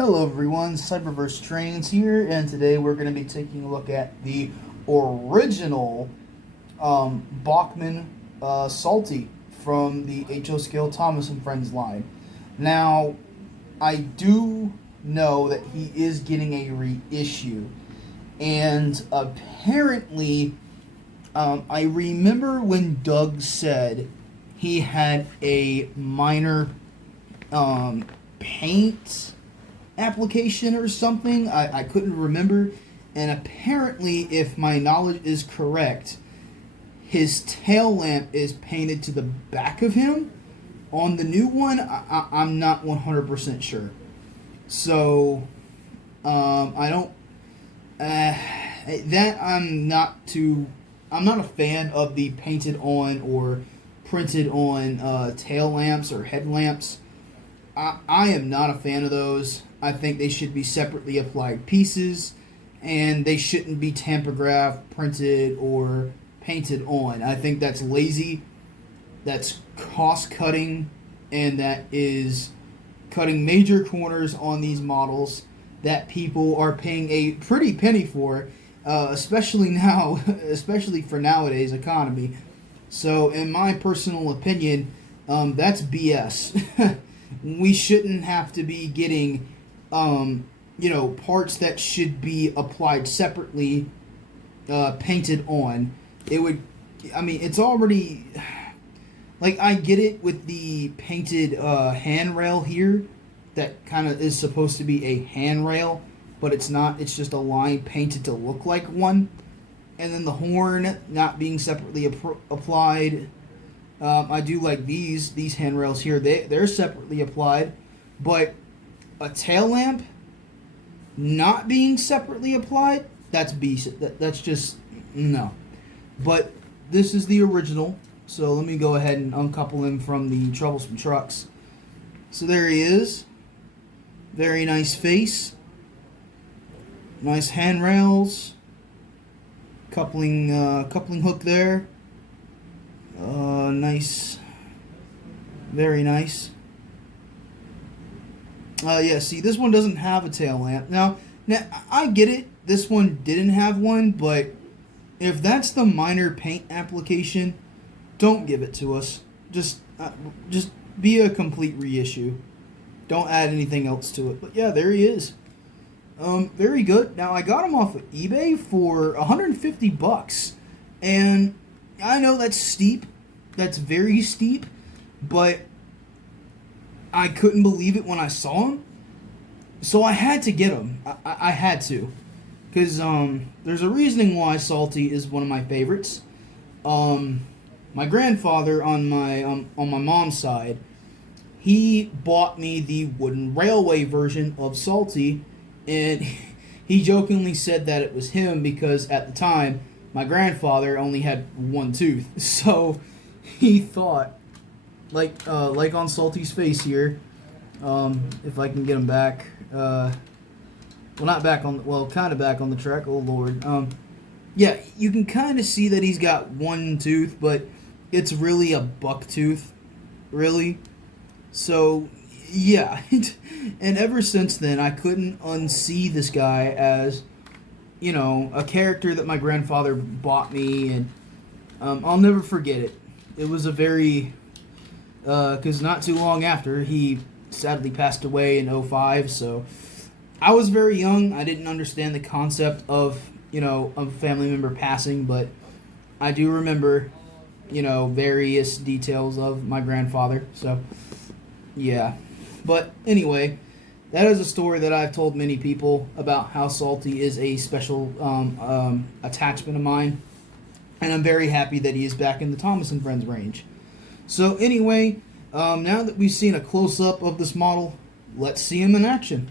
Hello everyone, Cyberverse Trains here, and today we're going to be taking a look at the original Bachmann Salty from the H.O. Scale Thomas and Friends line. Now, I do know that he is getting a reissue, and apparently, I remember when Doug said he had a minor paint application or something. I couldn't remember, and apparently, if my knowledge is correct, his tail lamp is painted to the back of him. On the new one, I'm not 100% sure. So, I don't. I'm not a fan of the painted on or printed on tail lamps or headlamps. I am not a fan of those. I think they should be separately applied pieces, and they shouldn't be tampographed, printed, or painted on. I think that's lazy, that's cost-cutting, and that is cutting major corners on these models that people are paying a pretty penny for, especially now, especially for nowadays economy. So, in my personal opinion, that's BS. We shouldn't have to be getting, parts that should be applied separately, painted on. It's already, I get it with the painted handrail here that kind of is supposed to be a handrail, but it's not. It's just a line painted to look like one. And then the horn not being separately applied. I do like these handrails here. They're separately applied, but a tail lamp not being separately applied, that's that's just no. But this is the original, so let me go ahead and uncouple him from the Troublesome Trucks. So there he is. Very nice face. Nice handrails. Coupling hook there. Nice. Very nice. See, this one doesn't have a tail lamp. Now, I get it. This one didn't have one, but if that's the minor paint application, don't give it to us. Just be a complete reissue. Don't add anything else to it. But yeah, there he is. Very good. Now, I got him off of eBay for $150, and I know that's steep. That's very steep, but I couldn't believe it when I saw him. So I had to get him. I had to. Because there's a reasoning why Salty is one of my favorites. My grandfather on my mom's side, he bought me the wooden railway version of Salty, and he jokingly said that it was him because at the time my grandfather only had one tooth. So he thought, like on Salty's face here, if I can get him back, kind of back on the track. Oh Lord, yeah, you can kind of see that he's got one tooth, but it's really a buck tooth, really. So yeah, and ever since then, I couldn't unsee this guy as, a character that my grandfather bought me, and I'll never forget it. It was a very, because not too long after, he sadly passed away in '05, so I was very young. I didn't understand the concept of, a family member passing, but I do remember, various details of my grandfather, so yeah. But anyway, that is a story that I've told many people about how Salty is a special attachment of mine. And I'm very happy that he is back in the Thomas and Friends range. So anyway, now that we've seen a close-up of this model, let's see him in action.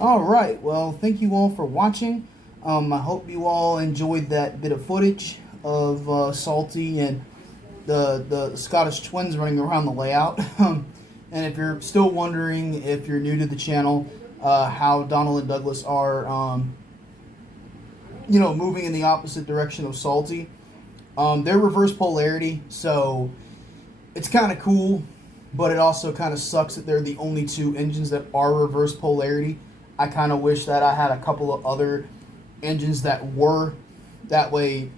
All right. Well, thank you all for watching. I hope you all enjoyed that bit of footage of Salty and the Scottish twins running around the layout. And if you're still wondering, if you're new to the channel, how Donald and Douglas are, moving in the opposite direction of Salty, they're reverse polarity, so it's kind of cool, but it also kind of sucks that they're the only two engines that are reverse polarity. I kind of wish that I had a couple of other engines that were. That way,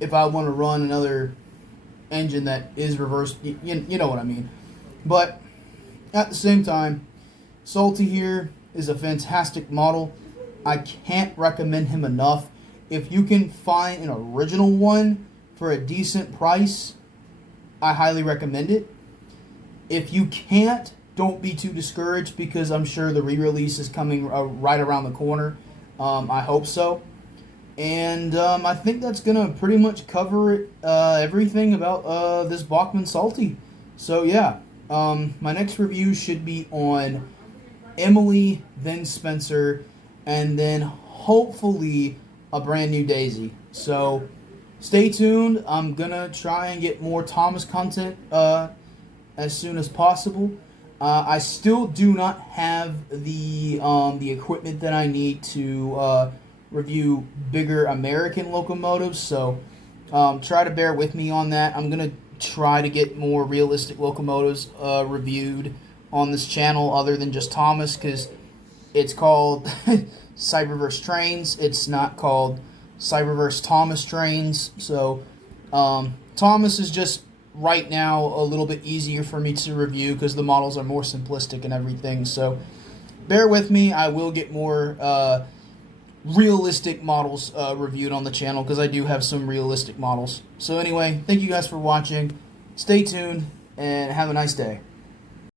if I want to run another engine that is reverse, you know what I mean. But at the same time, Salty here is a fantastic model. I can't recommend him enough. If you can find an original one for a decent price, I highly recommend it. If you can't, don't be too discouraged, because I'm sure the re-release is coming right around the corner. I hope so. And I think that's going to pretty much cover everything about this Bachmann Salty. So yeah, my next review should be on Emily, then Spencer, and then hopefully a brand new Daisy. So stay tuned. I'm going to try and get more Thomas content as soon as possible. I still do not have the equipment that I need to review bigger American locomotives, so try to bear with me on that. I'm going to try to get more realistic locomotives reviewed on this channel other than just Thomas, because it's called Cyberverse Trains. It's not called Cyberverse Thomas Trains. So Thomas is just right now a little bit easier for me to review because the models are more simplistic and everything. So bear with me. I will get more realistic models reviewed on the channel, because I do have some realistic models. So anyway, thank you guys for watching. Stay tuned and have a nice day.